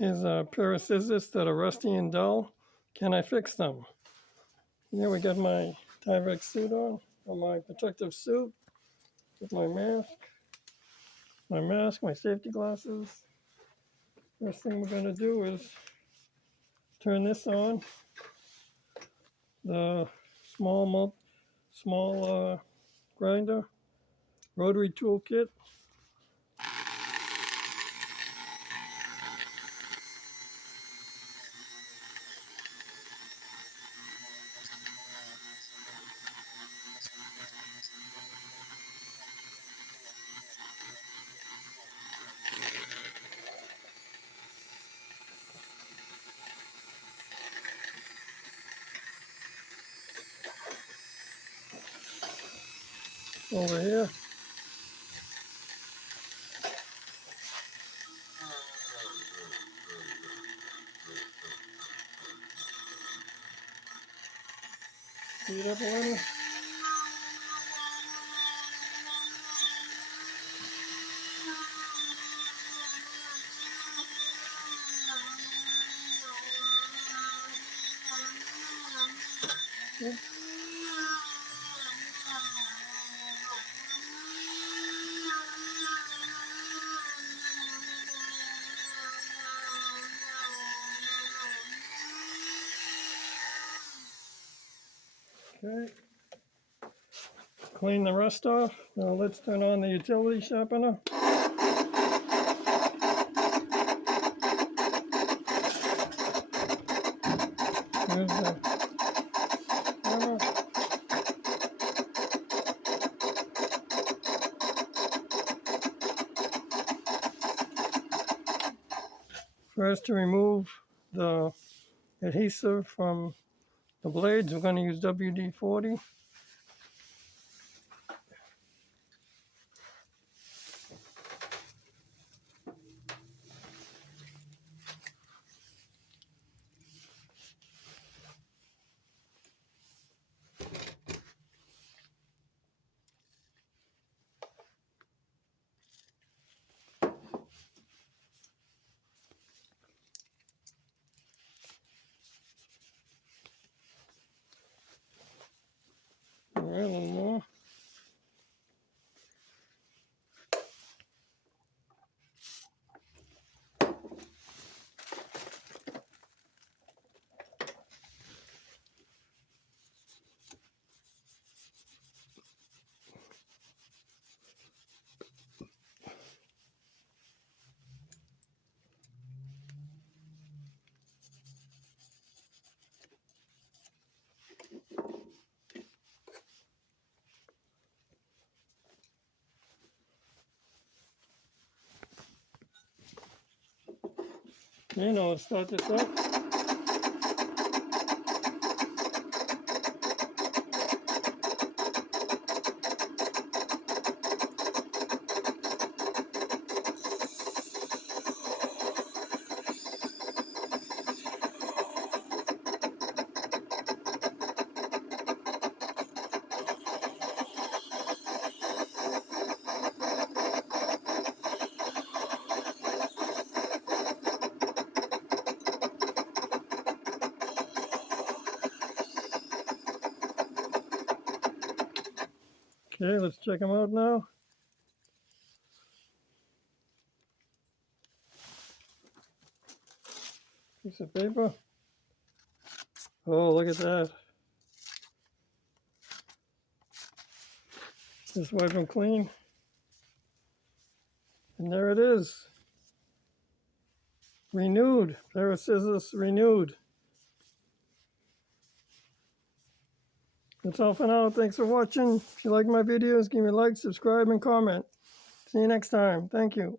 Here's a pair of scissors that are rusty and dull. Can I fix them? Here we got my Tyvek suit on, or my protective suit, with my mask, my safety glasses. First thing we're going to do is turn this on. The small grinder, rotary tool kit. Over here. Speed up a little. Yep. Okay. Clean the rust off. Now let's turn on the utility sharpener. Here's the hammer. First, to remove the adhesive from the blades, we're going to use WD-40. All right, a little more. You know, let's start this up. Okay, let's check them out now. Piece of paper. Oh, look at that. Just wipe them clean. And there it is. Renewed. Pair of scissors renewed. That's all for now. Thanks for watching. If you like my videos, give me a like, subscribe, and comment. See you next time. Thank you.